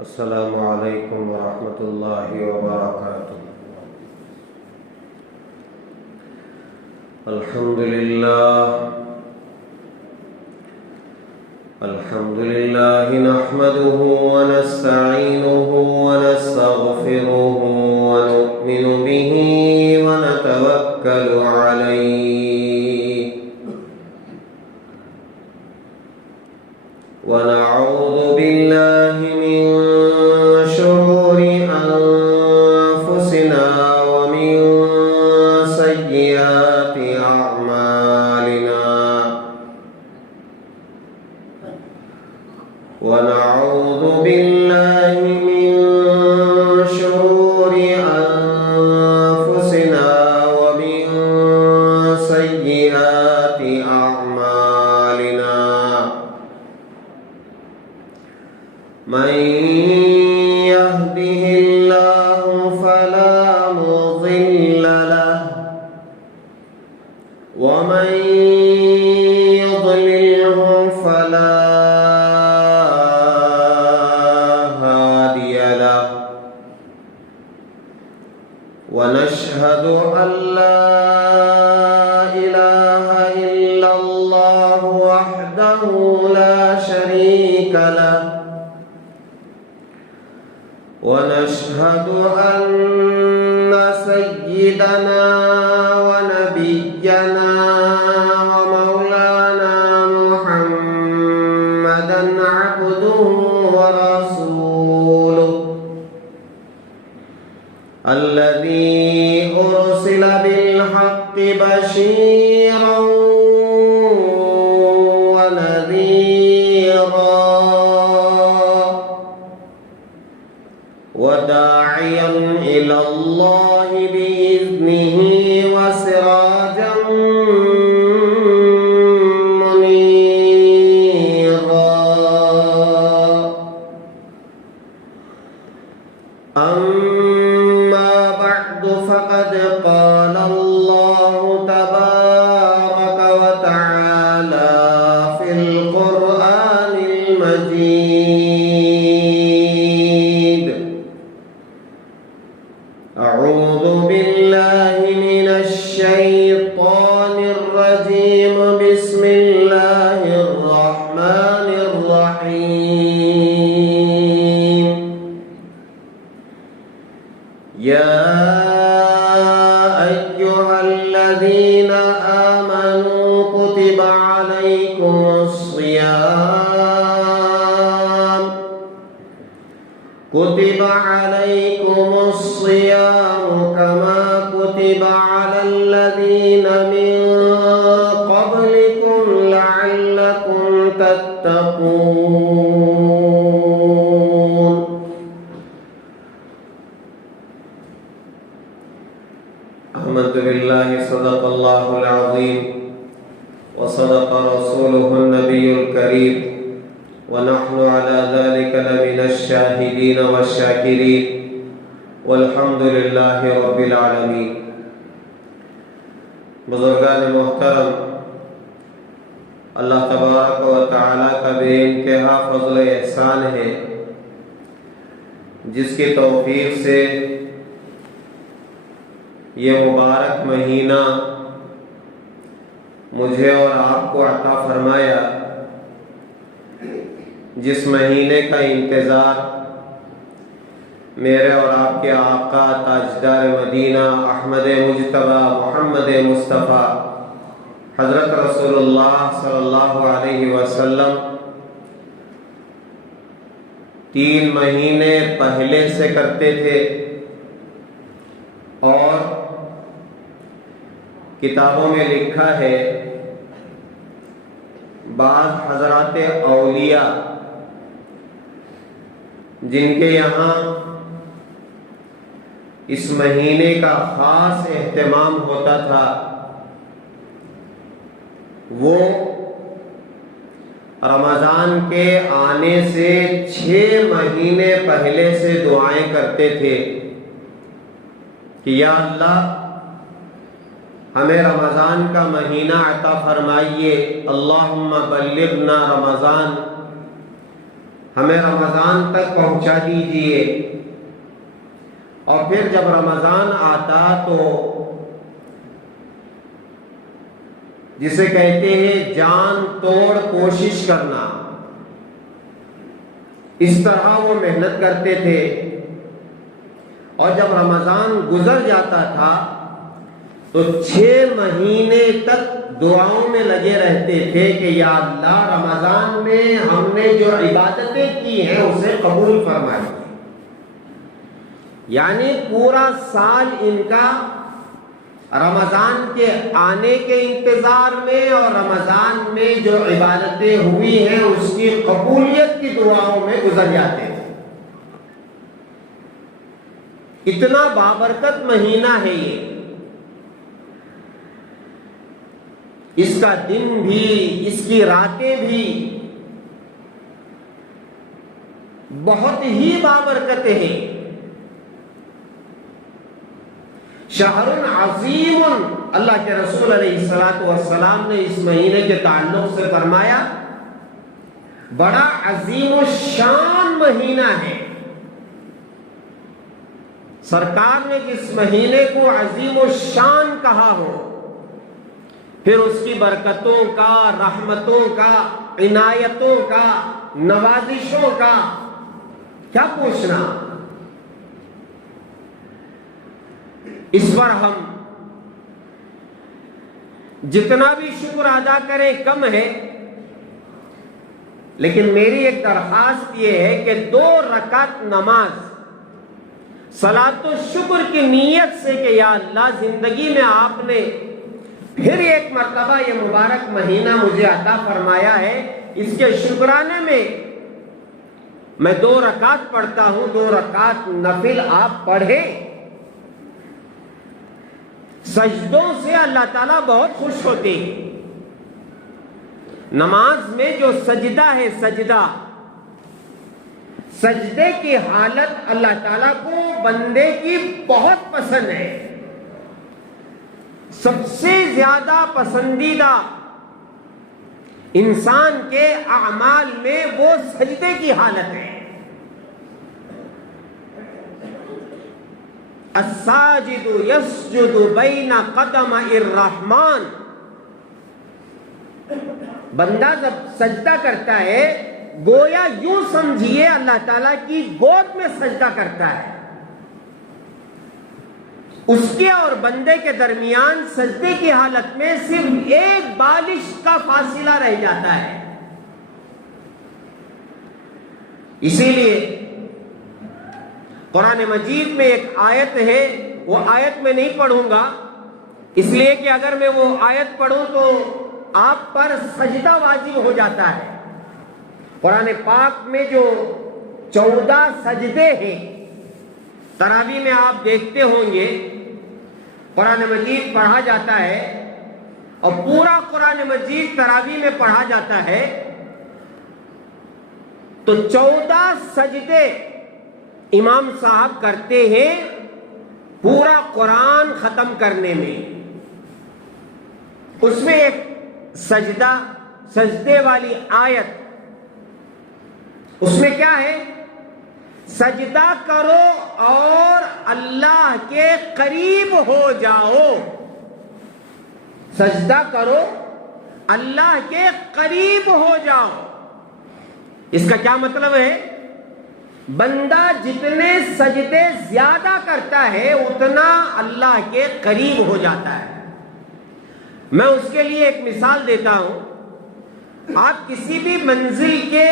السلام علیکم ورحمۃ اللہ وبرکاتہ۔ الحمد للہ نحمده ونستعینه ونستغفره ونؤمن به ونتوکل علیہ ونعوذ باللہ من شرور انفسنا ومن سیئات اعمالنا ونعوذ باللہ من شرور انفسنا ومن سیئات اعمالنا من يهده الله فلا مضل له ومن يضلله فلا هادي له ونشهد أن لا إله إلا الله وحده لا شريك له ونشهد أن سيدنا ونبينا ومولانا محمدا عبده ورسوله الذي أرسل بالحق بشيرا ونذيرا وداعيا إلى الله بإذنه وسراجا منيرا أما بعد فقد قال الله تبارك وتعالى في القرآن المجيد أعوذ بالله من الشيطان الرجيم بسم الله الرحمن الرحيم يا أيها الذين آمنوا كتب عليكم الصيام كما كتب على الذين من قبلكم لعلكم تتقون آمنت بالله صدق الله العظيم وصدق رسوله النبي الكريم ونحن على ذلك لمن الشاهدين والشاكرين والحمد للہ رب العالمین۔ بزرگان محترم، اللہ تبارک و تعالیٰ کا بے انتہا فضل و احسان ہے جس کی توفیق سے یہ مبارک مہینہ مجھے اور آپ کو عطا فرمایا، جس مہینے کا انتظار میرے اور آپ کے آقا تاجدار مدینہ احمد مجتبی محمد مصطفیٰ حضرت رسول اللہ صلی اللہ علیہ وسلم 3 مہینے پہلے سے کرتے تھے، اور کتابوں میں لکھا ہے بعض حضرات اولیاء جن کے یہاں اس مہینے کا خاص اہتمام ہوتا تھا، وہ رمضان کے آنے سے 6 مہینے پہلے سے دعائیں کرتے تھے کہ یا اللہ ہمیں رمضان کا مہینہ عطا فرمائیے، اللہم بلغنا رمضان، ہمیں رمضان تک پہنچا دیجئے۔ اور پھر جب رمضان آتا تو جسے کہتے ہیں جان توڑ کوشش کرنا، اس طرح وہ محنت کرتے تھے۔ اور جب رمضان گزر جاتا تھا تو 6 مہینے تک دعاؤں میں لگے رہتے تھے کہ یا اللہ رمضان میں ہم نے جو عبادتیں کی ہیں اسے قبول فرمائے۔ یعنی پورا سال ان کا رمضان کے آنے کے انتظار میں اور رمضان میں جو عبادتیں ہوئی ہیں اس کی قبولیت کی دعاؤں میں گزر جاتے تھے۔ اتنا بابرکت مہینہ ہے یہ، اس کا دن بھی اس کی راتیں بھی بہت ہی بابرکت ہیں۔ شہر عظیم، اللہ کے رسول علیہ الصلوۃ والسلام نے اس مہینے کے تعلق سے فرمایا بڑا عظیم الشان مہینہ ہے۔ سرکار نے جس مہینے کو عظیم الشان کہا ہو، پھر اس کی برکتوں کا، رحمتوں کا، عنایتوں کا، نوازشوں کا کیا پوچھنا۔ اس پر ہم جتنا بھی شکر ادا کریں کم ہے، لیکن میری ایک درخواست یہ ہے کہ 2 رکعت نماز صلاۃ الشکر کی نیت سے کہ یا اللہ زندگی میں آپ نے پھر ایک مرتبہ یہ مبارک مہینہ مجھے عطا فرمایا ہے، اس کے شکرانے میں 2 رکعت پڑھتا ہوں، 2 رکعت نفل آپ پڑھیں۔ سجدوں سے اللہ تعالیٰ بہت خوش ہوتے ہیں۔ نماز میں جو سجدہ ہے، سجدے کی حالت اللہ تعالیٰ کو بندے کی بہت پسند ہے۔ سب سے زیادہ پسندیدہ انسان کے اعمال میں وہ سجدے کی حالت ہے۔ الساجد یسجد بین قدمئی الرحمن، بندہ جب سجدہ کرتا ہے گویا یوں سمجھیے اللہ تعالیٰ کی گود میں سجدہ کرتا ہے۔ اس کے اور بندے کے درمیان سجدے کی حالت میں صرف 1 بالش کا فاصلہ رہ جاتا ہے۔ اسی لیے قرآن مجید میں ایک آیت ہے، وہ آیت میں نہیں پڑھوں گا اس لیے کہ اگر میں وہ آیت پڑھوں تو آپ پر سجدہ واجب ہو جاتا ہے۔ قرآن پاک میں جو 14 سجدے ہیں، تراویح میں آپ دیکھتے ہوں گے قرآن مجید پڑھا جاتا ہے اور پورا قرآن مجید تراویح میں پڑھا جاتا ہے تو 14 سجدے امام صاحب کرتے ہیں پورا قرآن ختم کرنے میں۔ اس میں ایک سجدے والی آیت، اس میں کیا ہے؟ سجدہ کرو اور اللہ کے قریب ہو جاؤ۔ سجدہ کرو اللہ کے قریب ہو جاؤ۔ اس کا کیا مطلب ہے؟ بندہ جتنے سجدے زیادہ کرتا ہے اتنا اللہ کے قریب ہو جاتا ہے۔ میں اس کے لیے ایک مثال دیتا ہوں۔ آپ کسی بھی منزل کے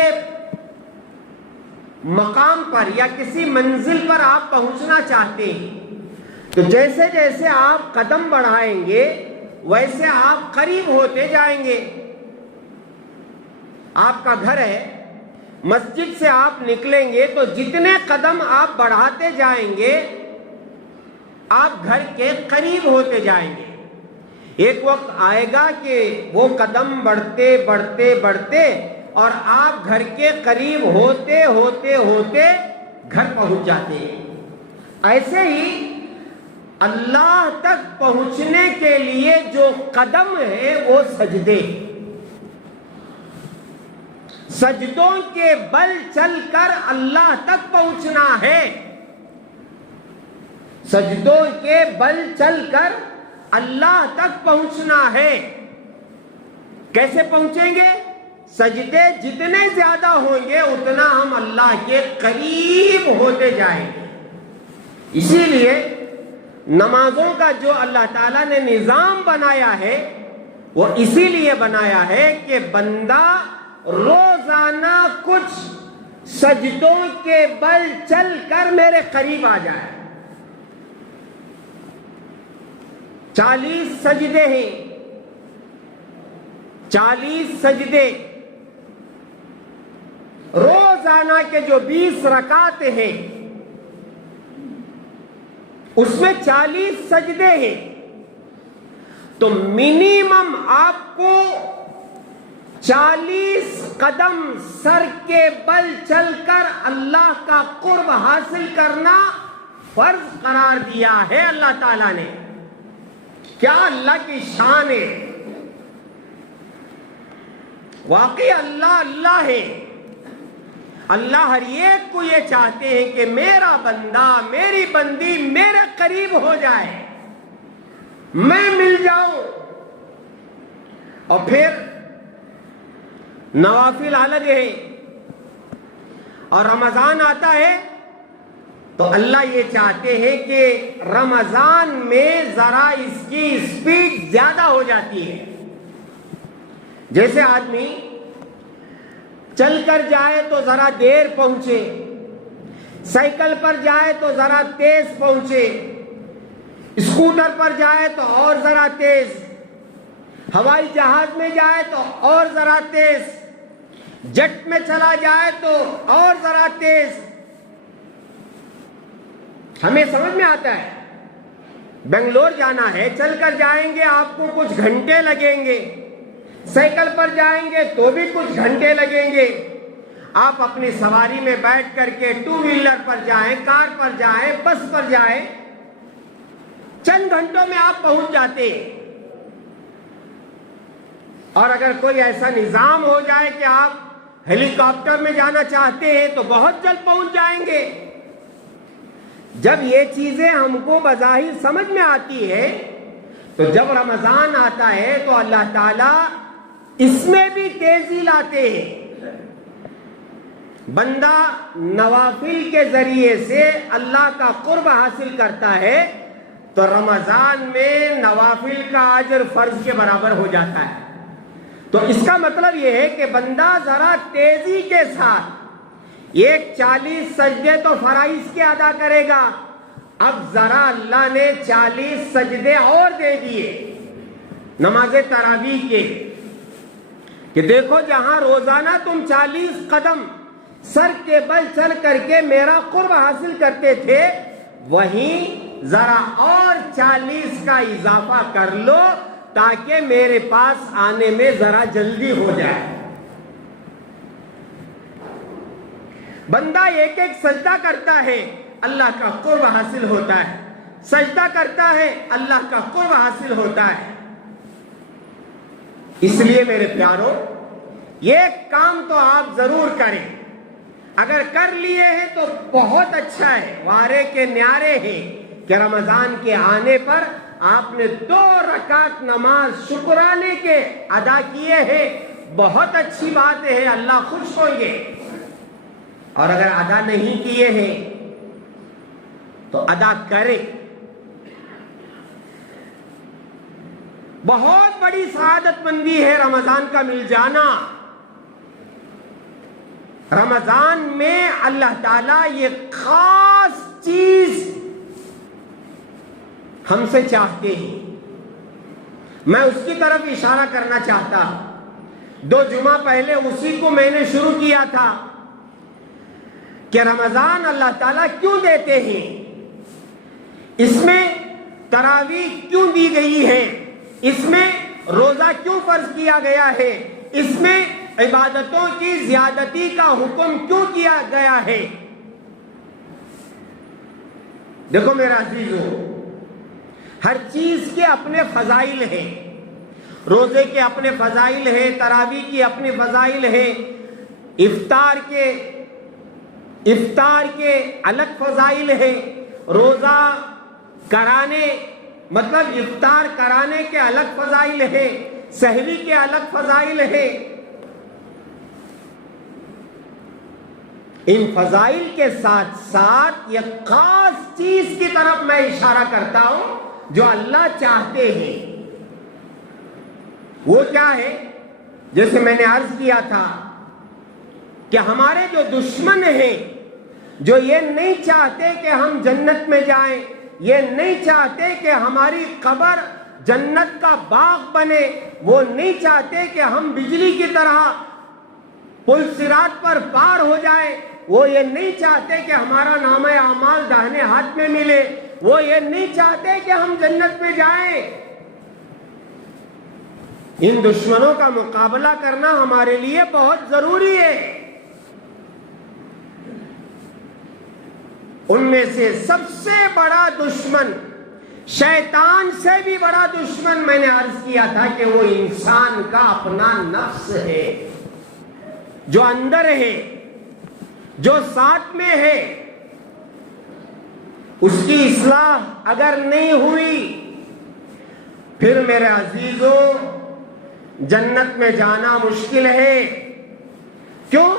مقام پر یا کسی منزل پر آپ پہنچنا چاہتے ہیں تو جیسے جیسے آپ قدم بڑھائیں گے ویسے آپ قریب ہوتے جائیں گے۔ آپ کا گھر ہے، مسجد سے آپ نکلیں گے تو جتنے قدم آپ بڑھاتے جائیں گے آپ گھر کے قریب ہوتے جائیں گے۔ ایک وقت آئے گا کہ وہ قدم بڑھتے بڑھتے بڑھتے اور آپ گھر کے قریب ہوتے ہوتے ہوتے گھر پہنچ جاتے ہیں۔ ایسے ہی اللہ تک پہنچنے کے لیے جو قدم ہے وہ سجدے۔ سجدوں کے بل چل کر اللہ تک پہنچنا ہے، سجدوں کے بل چل کر اللہ تک پہنچنا ہے۔ کیسے پہنچیں گے؟ سجدے جتنے زیادہ ہوں گے اتنا ہم اللہ کے قریب ہوتے جائیں گے۔ اسی لیے نمازوں کا جو اللہ تعالیٰ نے نظام بنایا ہے وہ اسی لیے بنایا ہے کہ بندہ روزانہ کچھ سجدوں کے بل چل کر میرے قریب آ جائے۔ 40 سجدے ہیں، 40 سجدے، روزانہ کے جو 20 رکعت ہیں اس میں 40 سجدے ہیں، تو منیمم آپ کو 40 قدم سر کے بل چل کر اللہ کا قرب حاصل کرنا فرض قرار دیا ہے اللہ تعالیٰ نے۔ کیا اللہ کی شان ہے! واقعی اللہ اللہ ہے۔ اللہ ہر ایک کو یہ چاہتے ہیں کہ میرا بندہ، میری بندی میرے قریب ہو جائے، میں مل جاؤں۔ اور پھر نوافل الگ ہے، اور رمضان آتا ہے تو اللہ یہ چاہتے ہیں کہ رمضان میں ذرا اس کی سپیڈ زیادہ ہو جاتی ہے۔ جیسے آدمی چل کر جائے تو ذرا دیر پہنچے، سائیکل پر جائے تو ذرا تیز پہنچے، اسکوٹر پر جائے تو اور ذرا تیز، ہوائی جہاز میں جائے تو اور ذرا تیز، جٹ میں چلا جائے تو اور ذرا تیز۔ ہمیں سمجھ میں آتا ہے، بنگلور جانا ہے، چل کر جائیں گے آپ کو کچھ گھنٹے لگیں گے، سائیکل پر جائیں گے تو بھی کچھ گھنٹے لگیں گے۔ آپ اپنی سواری میں بیٹھ کر کے 2 ویلر پر جائیں، کار پر جائیں، بس پر جائیں، چند گھنٹوں میں آپ پہنچ جاتے ہیں۔ اور اگر کوئی ایسا نظام ہو جائے کہ آپ ہیلی کاپٹر میں جانا چاہتے ہیں تو بہت جلد پہنچ جائیں گے۔ جب یہ چیزیں ہم کو بظاہر سمجھ میں آتی ہے تو جب رمضان آتا ہے تو اللہ تعالیٰ اس میں بھی تیزی لاتے ہیں۔ بندہ نوافل کے ذریعے سے اللہ کا قرب حاصل کرتا ہے تو رمضان میں نوافل کا اجر فرض کے برابر ہو جاتا ہے۔ تو اس کا مطلب یہ ہے کہ بندہ ذرا تیزی کے ساتھ 40 سجدے تو فرائض کے ادا کرے گا، اب ذرا اللہ نے 40 سجدے اور دے دیے نماز تراویح کے، کہ دیکھو جہاں روزانہ تم 40 قدم سر کے بل چل کر کے میرا قرب حاصل کرتے تھے، وہیں ذرا اور 40 کا اضافہ کر لو تاکہ میرے پاس آنے میں ذرا جلدی ہو جائے۔ بندہ ایک ایک سجدہ کرتا ہے، اللہ کا قرب حاصل ہوتا ہے، سجدہ کرتا ہے، اللہ کا قرب حاصل ہوتا ہے۔ اس لیے میرے پیارو، یہ کام تو آپ ضرور کریں، اگر کر لیے ہیں تو بہت اچھا ہے، وارے کے نیارے ہیں کہ رمضان کے آنے پر آپ نے 2 رکعت نماز شکرانے کے ادا کیے ہیں، بہت اچھی بات ہے، اللہ خوش ہوں گے۔ اور اگر ادا نہیں کیے ہیں تو ادا کریں۔ بہت بڑی سعادت مندی ہے رمضان کا مل جانا۔ رمضان میں اللہ تعالیٰ یہ خاص چیز ہم سے چاہتے ہیں، میں اس کی طرف اشارہ کرنا چاہتا ہوں۔ 2 جمعہ پہلے اسی کو میں نے شروع کیا تھا کہ رمضان اللہ تعالیٰ کیوں دیتے ہیں، اس میں تراویح کیوں دی گئی ہے، اس میں روزہ کیوں فرض کیا گیا ہے، اس میں عبادتوں کی زیادتی کا حکم کیوں کیا گیا ہے۔ دیکھو میرا عزیزو، ہر چیز کے اپنے فضائل ہیں، روزے کے اپنے فضائل ہیں، تراویح کی اپنے فضائل ہیں، افطار کے الگ فضائل ہیں، روزہ کرانے مطلب افطار کرانے کے الگ فضائل ہیں، سحری کے الگ فضائل ہیں۔ ان فضائل کے ساتھ ساتھ ایک خاص چیز کی طرف میں اشارہ کرتا ہوں جو اللہ چاہتے ہیں۔ وہ کیا ہے؟ جیسے میں نے عرض کیا تھا کہ ہمارے جو دشمن ہیں، جو یہ نہیں چاہتے کہ ہم جنت میں جائیں، یہ نہیں چاہتے کہ ہماری قبر جنت کا باغ بنے، وہ نہیں چاہتے کہ ہم بجلی کی طرح پل صراط پر پار ہو جائے، وہ یہ نہیں چاہتے کہ ہمارا نامہ اعمال داہنے ہاتھ میں ملے، وہ یہ نہیں چاہتے کہ ہم جنت میں جائیں۔ ان دشمنوں کا مقابلہ کرنا ہمارے لیے بہت ضروری ہے۔ ان میں سے سب سے بڑا دشمن، شیطان سے بھی بڑا دشمن میں نے عرض کیا تھا کہ وہ انسان کا اپنا نفس ہے، جو اندر ہے، جو ساتھ میں ہے۔ اس کی اصلاح اگر نہیں ہوئی پھر میرے عزیزوں جنت میں جانا مشکل ہے۔ کیوں؟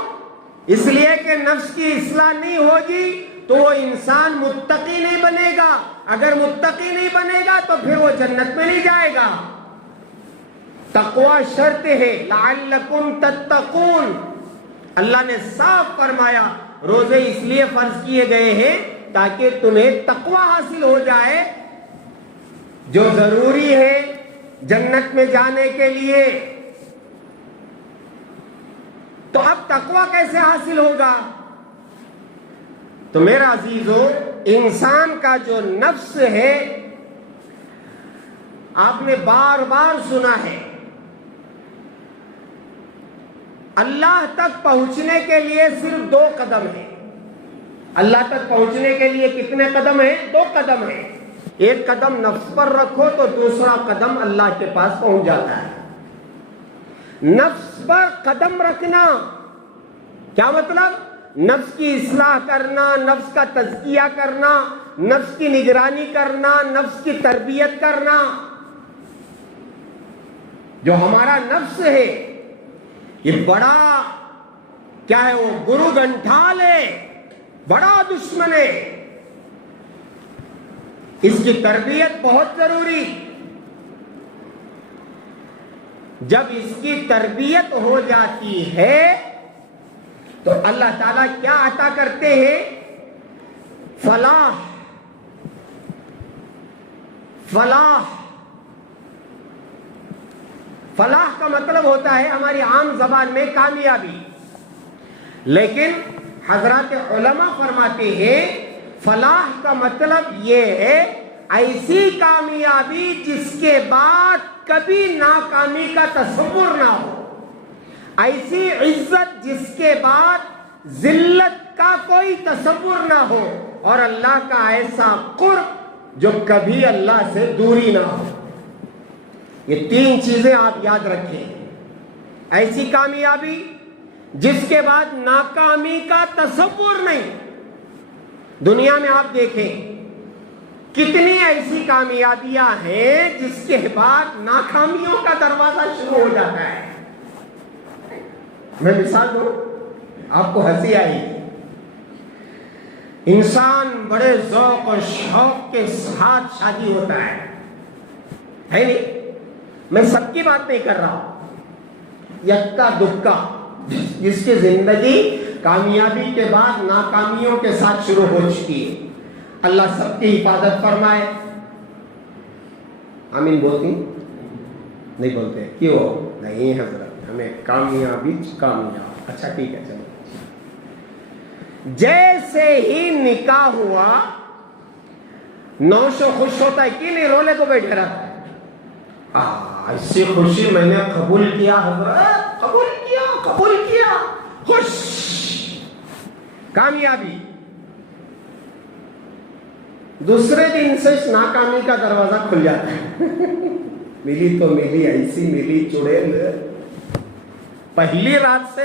اس لیے کہ نفس کی اصلاح نہیں ہوگی تو وہ انسان متقی نہیں بنے گا، اگر متقی نہیں بنے گا تو پھر وہ جنت میں نہیں جائے گا۔ تقوی شرط ہے، لعلکم تتقون۔ اللہ نے صاف فرمایا روزے اس لیے فرض کیے گئے ہیں تاکہ تمہیں تقوی حاصل ہو جائے، جو ضروری ہے جنت میں جانے کے لیے۔ تو اب تقوی کیسے حاصل ہوگا؟ تو میرا عزیزو، انسان کا جو نفس ہے، آپ نے بار بار سنا ہے، اللہ تک پہنچنے کے لیے صرف 2 قدم ہیں۔ اللہ تک پہنچنے کے لیے کتنے قدم ہیں؟ 2 قدم ہیں۔ ایک قدم نفس پر رکھو تو دوسرا قدم اللہ کے پاس پہنچ جاتا ہے۔ نفس پر قدم رکھنا کیا مطلب؟ نفس کی اصلاح کرنا، نفس کا تزکیہ کرنا، نفس کی نگرانی کرنا، نفس کی تربیت کرنا۔ جو ہمارا نفس ہے یہ بڑا کیا ہے؟ وہ گرو گنٹھال ہے، بڑا دشمن ہے۔ اس کی تربیت بہت ضروری۔ جب اس کی تربیت ہو جاتی ہے تو اللہ تعالیٰ کیا عطا کرتے ہیں؟ فلاح۔ فلاح فلاح کا مطلب ہوتا ہے ہماری عام زبان میں کامیابی، لیکن حضرات علماء فرماتے ہیں فلاح کا مطلب یہ ہے ایسی کامیابی جس کے بعد کبھی ناکامی کا تصور نہ ہو، ایسی عزت جس کے بعد ذلت کا کوئی تصور نہ ہو، اور اللہ کا ایسا قرب جو کبھی اللہ سے دوری نہ ہو۔ یہ 3 چیزیں آپ یاد رکھیں۔ ایسی کامیابی جس کے بعد ناکامی کا تصور نہیں۔ دنیا میں آپ دیکھیں کتنی ایسی کامیابیاں ہیں جس کے بعد ناکامیوں کا دروازہ شروع ہو جاتا ہے۔ میں مثال دوں، آپ کو ہنسی آئی۔ انسان بڑے ذوق اور شوق کے ساتھ شادی ہوتا ہے نہیں؟ میں سب کی بات نہیں کر رہا ہوں، یکا دکا جس کی زندگی کامیابی کے بعد ناکامیوں کے ساتھ شروع ہو چکی ہے۔ اللہ سب کی حفاظت فرمائے۔ آمین بولتی نہیں؟ بولتے کیوں؟ نہیں حضرت، ہمیں کامیابی کامیاب۔ اچھا ٹھیک ہے، چلو۔ جیسے ہی نکاح ہوا نوش و خوش ہوتا ہے کہ نہیں؟ رولے کو بیٹھے رہتا ہے، ایسی خوشی میں نے قبول کیا حضرت، قبول کیا، خوش، کامیابی۔ دوسرے دن سے ناکامی کا دروازہ کھل جاتا ہے۔ ملی تو ملی، ایسی ملی چڑیل، پہلی رات سے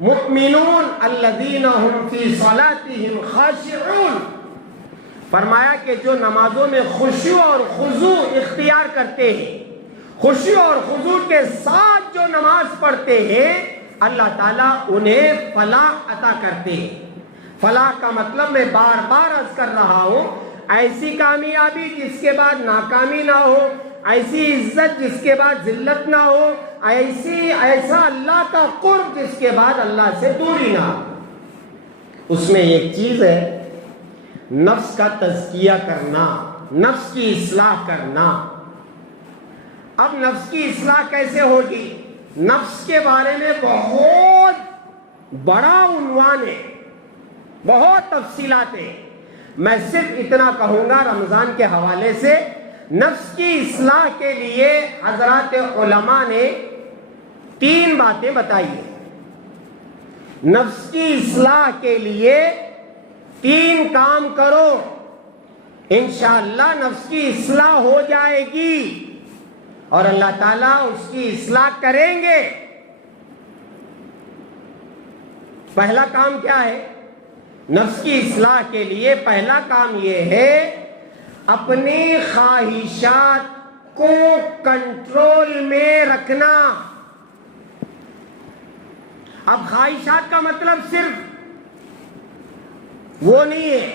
مؤمنون الذین هم فی صلاتهم خاشعون، فرمایا کہ جو نمازوں میں خشوع اور خضوع اختیار کرتے ہیں، خشوع اور خضوع کے ساتھ جو نماز پڑھتے ہیں، اللہ تعالیٰ انہیں فلاح عطا کرتے ہیں۔ فلاح کا مطلب میں بار بار عرض کر رہا ہوں، ایسی کامیابی جس کے بعد ناکامی نہ ہو، ایسی عزت جس کے بعد ذلت نہ ہو، ایسا اللہ کا قرب جس کے بعد اللہ سے دوری نہ ہو۔ اس میں ایک چیز ہے، نفس کا تزکیہ کرنا، نفس کی اصلاح کرنا۔ اب نفس کی اصلاح کیسے ہوگی؟ نفس کے بارے میں بہت بڑا عنوان ہے، بہت تفصیلات ہیں۔ میں صرف اتنا کہوں گا رمضان کے حوالے سے، نفس کی اصلاح کے لیے حضرات علماء نے 3 باتیں بتائی ہیں۔ نفس کی اصلاح کے لیے 3 کام کرو، انشاءاللہ نفس کی اصلاح ہو جائے گی اور اللہ تعالیٰ اس کی اصلاح کریں گے۔ پہلا کام کیا ہے؟ نفس کی اصلاح کے لیے پہلا کام یہ ہے، اپنی خواہشات کو کنٹرول میں رکھنا۔ اب خواہشات کا مطلب صرف وہ نہیں ہے،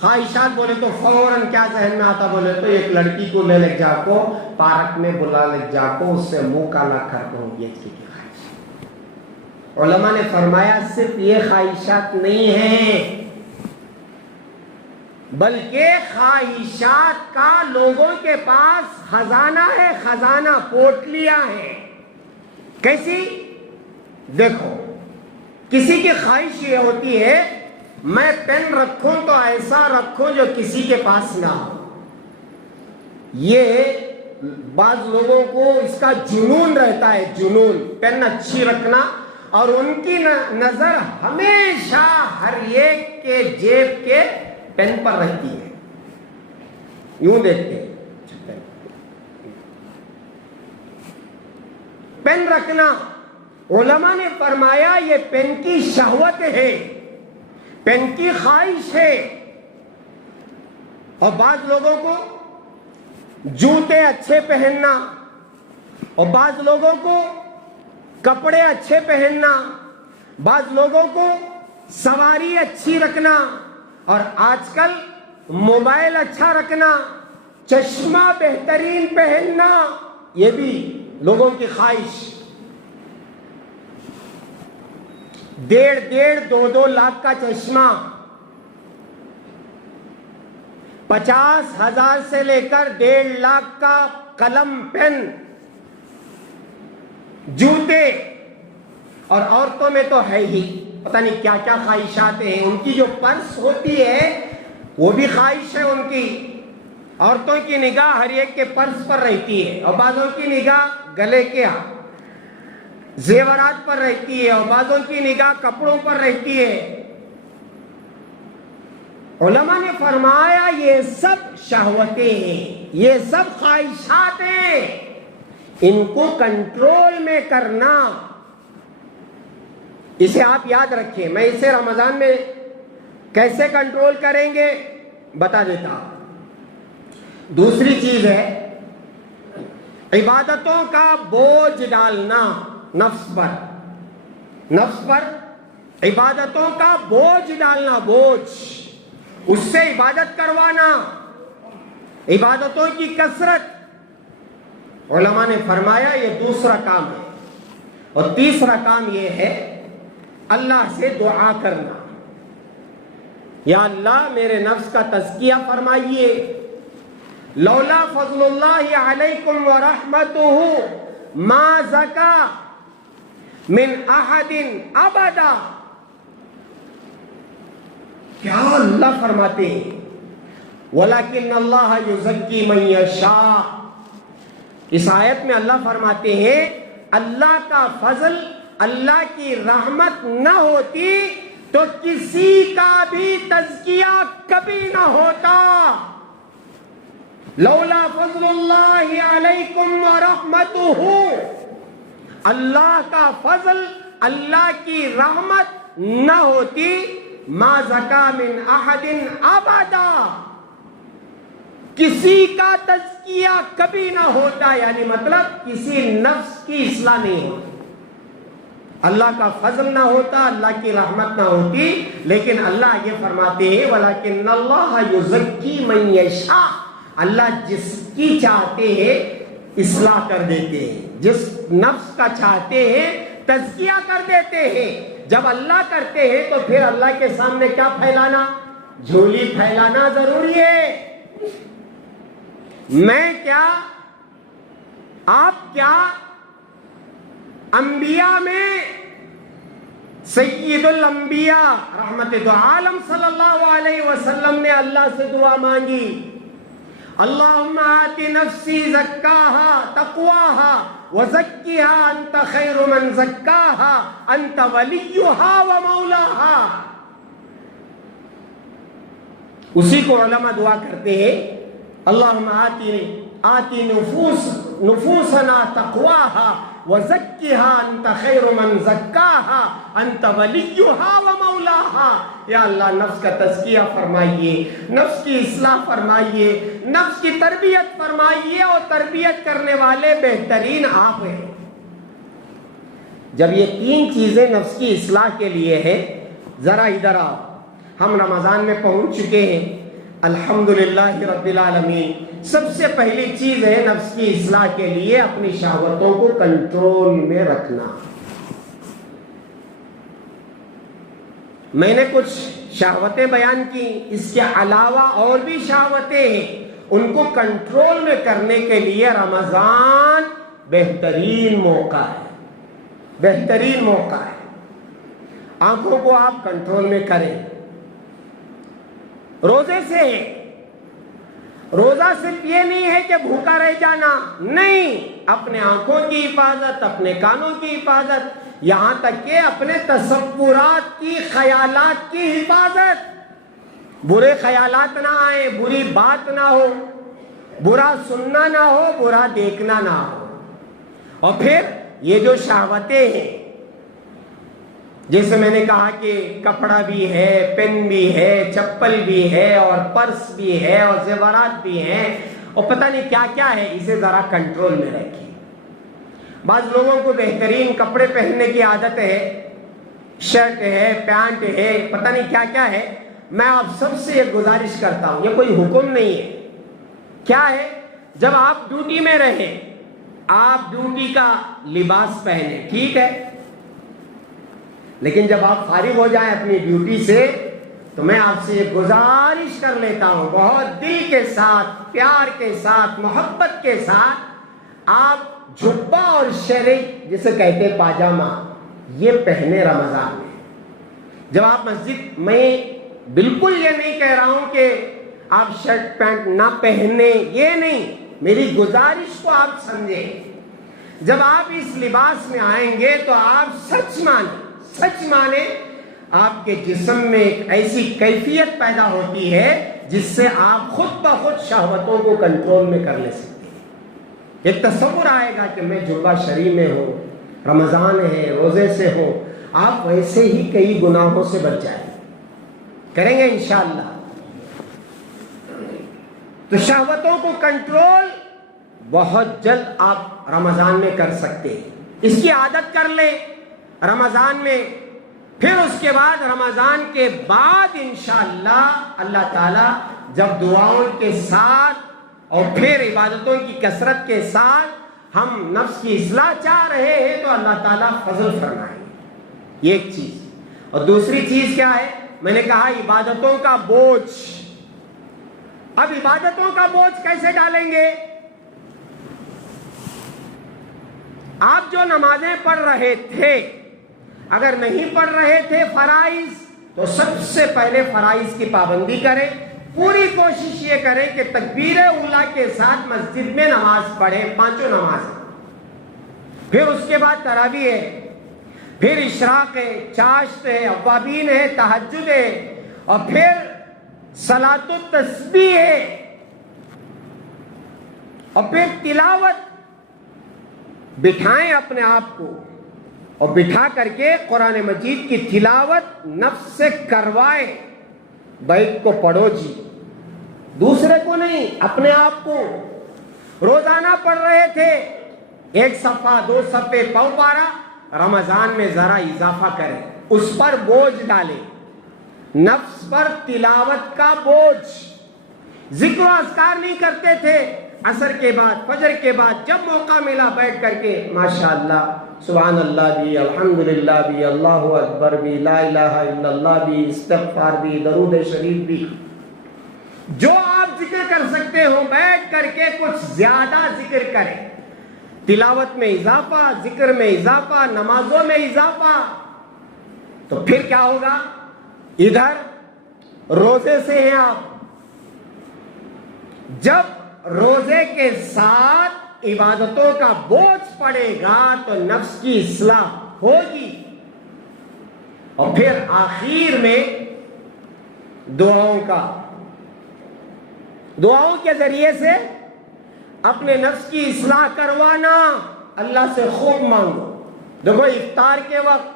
خواہشات بولے تو فوراً کیا ذہن میں آتا؟ بولے تو ایک لڑکی کو لے لے جا کو پارک میں بلا لے جا کو اس سے منہ کالا کر دو، یہ اس کی خواہش۔ علماء نے فرمایا صرف یہ خواہشات نہیں ہیں، بلکہ خواہشات کا لوگوں کے پاس خزانہ ہے، خزانہ پوٹلیاں ہیں۔ کیسی؟ دیکھو، کسی کی خواہش یہ ہوتی ہے میں پین رکھوں تو ایسا رکھوں جو کسی کے پاس نہ ہو۔ یہ بعض لوگوں کو اس کا جنون رہتا ہے، جنون، پین اچھی رکھنا، اور ان کی نظر ہمیشہ ہر ایک کے جیب کے پین پر رہتی ہے، یوں دیکھتے ہیں پین رکھنا۔ علماء نے فرمایا یہ پین کی شہوت ہے، پین کی خواہش ہے۔ اور بعض لوگوں کو جوتے اچھے پہننا، اور بعض لوگوں کو کپڑے اچھے پہننا، بعض لوگوں کو سواری اچھی رکھنا، اور آج کل موبائل اچھا رکھنا، چشمہ بہترین پہننا، یہ بھی لوگوں کی خواہش۔ 1.5 2 لاکھ کا چشمہ، 50,000 سے لے کر 1.5 لاکھ کا قلم، پین، جوتے، اور عورتوں میں تو ہے ہی پتہ نہیں کیا کیا خواہشات ہیں۔ ان کی جو پرس ہوتی ہے وہ بھی خواہش ہے ان کی۔ عورتوں کی نگاہ ہر ایک کے پرس پر رہتی ہے، اور بعضوں کی نگاہ گلے کے زیورات پر رہتی ہے، اور بعضوں کی نگاہ کپڑوں پر رہتی ہے۔ علماء نے فرمایا یہ سب شہوتیں ہیں، یہ سب خواہشات ہیں، ان کو کنٹرول میں کرنا۔ اسے آپ یاد رکھیں، میں اسے رمضان میں کیسے کنٹرول کریں گے بتا دیتا ہوں۔ دوسری چیز ہے عبادتوں کا بوجھ ڈالنا نفس پر، نفس پر عبادتوں کا بوجھ ڈالنا، بوجھ، اس سے عبادت کروانا، عبادتوں کی کثرت۔ علماء نے فرمایا یہ دوسرا کام ہے۔ اور تیسرا کام یہ ہے اللہ سے دعا کرنا، یا اللہ میرے نفس کا تزکیہ فرمائیے۔ لولا فضل اللہ علیکم ورحمتہ ما زکا من احد ابدا۔ کیا اللہ فرماتے ہیں وَلَكِنَّ اللَّهَ يُزَكِّي مَن يَشَاءُ۔ اس آیت میں اللہ فرماتے ہیں اللہ کا فضل، اللہ کی رحمت نہ ہوتی تو کسی کا بھی تزکیہ کبھی نہ ہوتا۔ لولا فضل اللہ علیکم ورحمتہ، اللہ کا فضل، اللہ کی رحمت نہ ہوتی، ما زکا من احد ابدا، کسی کا تزکیہ کبھی نہ ہوتا، یعنی مطلب کسی نفس کی اصلاح نہیں ہوتی، اللہ کا فضل نہ ہوتا، اللہ کی رحمت نہ ہوتی، لیکن اللہ یہ فرماتے ہیں وَلَكِنَّ اللَّهَ يُزَكِّي مَن يَشَاءُ، اللہ جس کی چاہتے ہیں اصلاح کر دیتے ہیں، جس نفس کا چاہتے ہیں تزکیہ کر دیتے ہیں۔ جب اللہ کرتے ہیں تو پھر اللہ کے سامنے کیا پھیلانا؟ جھولی پھیلانا ضروری ہے۔ میں کیا، آپ کیا، انبیاء میں سید الانبیاء رحمت دو عالم صلی اللہ علیہ وسلم نے اللہ سے دعا مانگی، اللہم آتی نفسی زکاہا تقواہا وزکیہا انت خیر من زکاہا انت ولیہا ومولاہا۔ اسی کو علماء دعا کرتے ہیں، اللہم آتی نفوسنا تقواہا وزکیہا انت خیر من زکاہا انت ولیہا ومولاہا۔ یا اللہ نفس کا تزکیہ فرمائیے، نفس کی اصلاح فرمائیے، نفس کی تربیت فرمائیے، اور تربیت کرنے والے بہترین آپ ہیں۔ جب یہ تین چیزیں نفس کی اصلاح کے لیے ہے، ذرا ادھر آؤ، ہم رمضان میں پہنچ چکے ہیں الحمدللہ رب العالمین۔ سب سے پہلی چیز ہے نفس کی اصلاح کے لیے اپنی شہوتوں کو کنٹرول میں رکھنا۔ میں نے کچھ شہوتیں بیان کی، اس کے علاوہ اور بھی شہوتیں ہیں، ان کو کنٹرول میں کرنے کے لیے رمضان بہترین موقع ہے، بہترین موقع ہے۔ آنکھوں کو آپ کنٹرول میں کریں، روزے سے ہے، روزہ صرف یہ نہیں ہے کہ بھوکا رہ جانا، نہیں، اپنے آنکھوں کی حفاظت، اپنے کانوں کی حفاظت، یہاں تک کہ اپنے تصورات کی، خیالات کی حفاظت، برے خیالات نہ آئیں، بری بات نہ ہو، برا سننا نہ ہو، برا دیکھنا نہ ہو۔ اور پھر یہ جو شہوتیں ہیں، جیسے میں نے کہا کہ کپڑا بھی ہے، پین بھی ہے، چپل بھی ہے، اور پرس بھی ہے، اور زیورات بھی ہیں، اور پتہ نہیں کیا کیا ہے، اسے ذرا کنٹرول میں رکھیے۔ بعض لوگوں کو بہترین کپڑے پہننے کی عادت ہے، شرٹ ہے، پینٹ ہے، پتہ نہیں کیا کیا ہے۔ میں آپ سب سے یہ گزارش کرتا ہوں، یہ کوئی حکم نہیں ہے، کیا ہے، جب آپ ڈیوٹی میں رہیں، آپ ڈیوٹی کا لباس پہنیں، ٹھیک ہے، لیکن جب آپ فارغ ہو جائیں اپنی ڈیوٹی سے تو میں آپ سے یہ گزارش کر لیتا ہوں، بہت دل کے ساتھ، پیار کے ساتھ، محبت کے ساتھ، آپ جھبا اور شرعی جسے کہتے پاجامہ، یہ پہنے رمضان میں۔ جب آپ مسجد میں، بالکل یہ نہیں کہہ رہا ہوں کہ آپ شرٹ پینٹ نہ پہنے، یہ نہیں، میری گزارش کو آپ سمجھیں۔ جب آپ اس لباس میں آئیں گے تو آپ سچ مانیں، سچ مانے، آپ کے جسم میں ایک ایسی کیفیت پیدا ہوتی ہے جس سے آپ خود بخود شہوتوں کو کنٹرول میں کر لے سکتے ہیں۔ ایک تصور آئے گا کہ میں جبہ شریع میں ہوں، رمضان ہے، روزے سے ہوں، آپ ویسے ہی کئی گناہوں سے بچ جائیں، کریں گے انشاءاللہ۔ تو شہوتوں کو کنٹرول بہت جلد آپ رمضان میں کر سکتے ہیں، اس کی عادت کر لیں رمضان میں۔ پھر اس کے بعد رمضان کے بعد انشاءاللہ اللہ تعالیٰ جب دعاؤں کے ساتھ اور پھر عبادتوں کی کثرت کے ساتھ ہم نفس کی اصلاح چاہ رہے ہیں تو اللہ تعالیٰ فضل فرمائیں گے، یہ ایک چیز۔ اور دوسری چیز کیا ہے، میں نے کہا عبادتوں کا بوجھ۔ اب عبادتوں کا بوجھ کیسے ڈالیں گے؟ آپ جو نمازیں پڑھ رہے تھے، اگر نہیں پڑھ رہے تھے فرائض، تو سب سے پہلے فرائض کی پابندی کریں، پوری کوشش یہ کریں کہ تکبیر اولیٰ کے ساتھ مسجد میں نماز پڑھیں، پانچوں نماز، پھر اس کے بعد تراویح ہے، پھر اشراق ہے، چاشت ہے، اوابین ہے، تہجد ہے، اور پھر صلاۃ التسبیح ہے، اور پھر تلاوت۔ بٹھائیں اپنے آپ کو اور بٹھا کر کے قرآن مجید کی تلاوت نفس سے کروائے. بیت کو پڑھو جی، دوسرے کو نہیں، اپنے آپ کو. روزانہ پڑھ رہے تھے 1 صفحہ 2 صفحے پاؤ پارا، رمضان میں ذرا اضافہ کریں، اس پر بوجھ ڈالیں، نفس پر تلاوت کا بوجھ. ذکر و اذکار نہیں کرتے تھے، عصر کے بعد فجر کے بعد جب موقع ملا بیٹھ کر کے ماشاءاللہ سبحان اللہ بھی، الحمدللہ بھی، اللہ اکبر بھی، لا الہ الا اللہ بھی، استغفار بھی، درود شریف بھی، جو آپ ذکر کر سکتے ہو بیٹھ کر کے کچھ زیادہ ذکر کریں. تلاوت میں اضافہ، ذکر میں اضافہ، نمازوں میں اضافہ. تو پھر کیا ہوگا؟ ادھر روزے سے ہیں آپ، جب روزے کے ساتھ عبادتوں کا بوجھ پڑے گا تو نفس کی اصلاح ہوگی. اور پھر آخر میں دعاؤں کے ذریعے سے اپنے نفس کی اصلاح کروانا. اللہ سے خوب مانگو. دیکھو افطار کے وقت،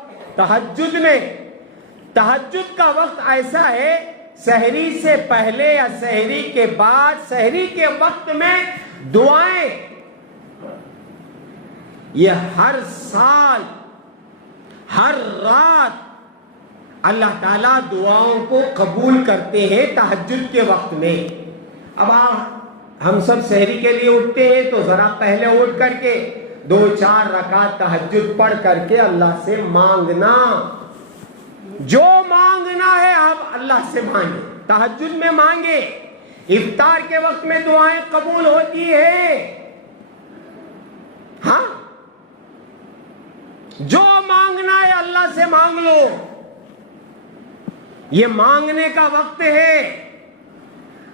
تہجد کا وقت ایسا ہے، سحری سے پہلے یا سحری کے بعد، سحری کے وقت میں دعائیں، یہ ہر سال ہر رات اللہ تعالیٰ دعاؤں کو قبول کرتے ہیں تہجد کے وقت میں. اب ہم سب سحری کے لیے اٹھتے ہیں تو ذرا پہلے اٹھ کر کے 2-4 رکعت تہجد پڑھ کر کے اللہ سے مانگنا. جو مانگنا ہے آپ اللہ سے مانگیں، تہجد میں مانگے. افطار کے وقت میں دعائیں قبول ہوتی ہے. ہاں، جو مانگنا ہے اللہ سے مانگ لو. یہ مانگنے کا وقت ہے.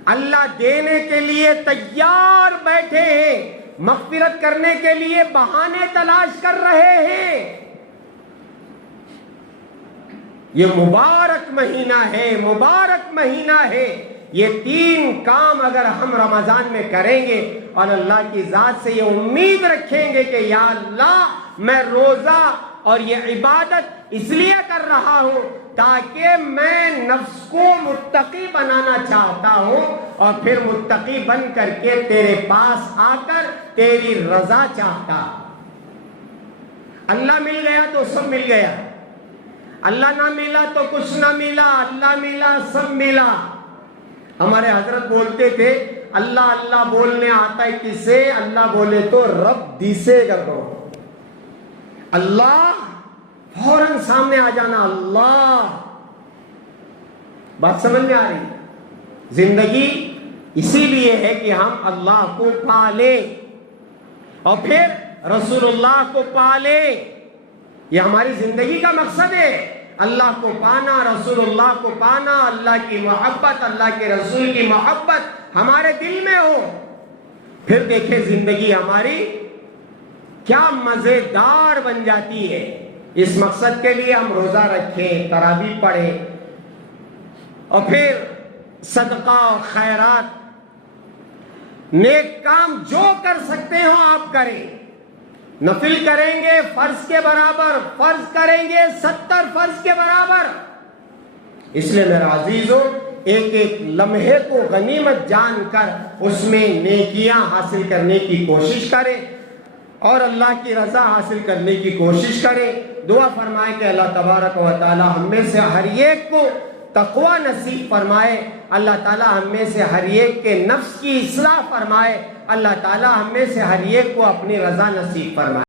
اللہ دینے کے لیے تیار بیٹھے ہیں، مغفرت کرنے کے لیے بہانے تلاش کر رہے ہیں. یہ مبارک مہینہ ہے، مبارک مہینہ ہے. یہ 3 کام اگر ہم رمضان میں کریں گے اور اللہ کی ذات سے یہ امید رکھیں گے کہ یا اللہ میں روزہ اور یہ عبادت اس لیے کر رہا ہوں تاکہ میں نفس کو متقی بنانا چاہتا ہوں، اور پھر متقی بن کر کے تیرے پاس آ کر تیری رضا چاہتا. اللہ مل گیا تو سب مل گیا، اللہ نہ ملا تو کچھ نہ ملا، اللہ ملا سب ملا. ہمارے حضرت بولتے تھے اللہ اللہ بولنے آتا ہے کسے؟ اللہ بولے تو رب دیسے کر دو. اللہ فوراً سامنے آ جانا. اللہ، بات سمجھ میں آ رہی؟ زندگی اسی لیے ہے کہ ہم اللہ کو پالے اور پھر رسول اللہ کو پالے. یہ ہماری زندگی کا مقصد ہے، اللہ کو پانا، رسول اللہ کو پانا، اللہ کی محبت، اللہ کے رسول کی محبت ہمارے دل میں ہو. پھر دیکھیں زندگی ہماری کیا مزیدار بن جاتی ہے. اس مقصد کے لیے ہم روزہ رکھیں، تراویح پڑھیں، اور پھر صدقہ اور خیرات، نیک کام جو کر سکتے ہو آپ کریں. نفل کریں گے فرض کے برابر، فرض کریں گے 70 فرض کے برابر. اس لیے میرا عزیزو، ایک ایک لمحے کو غنیمت جان کر اس میں نیکیاں حاصل کرنے کی کوشش کریں اور اللہ کی رضا حاصل کرنے کی کوشش کریں. دعا فرمائے کہ اللہ تبارک و تعالی ہم میں سے ہر ایک کو تقوی نصیب فرمائے. اللہ تعالی ہم میں سے ہر ایک کے نفس کی اصلاح فرمائے. اللہ تعالی ہم میں سے ہر ایک کو اپنی رضا نصیب فرمائے.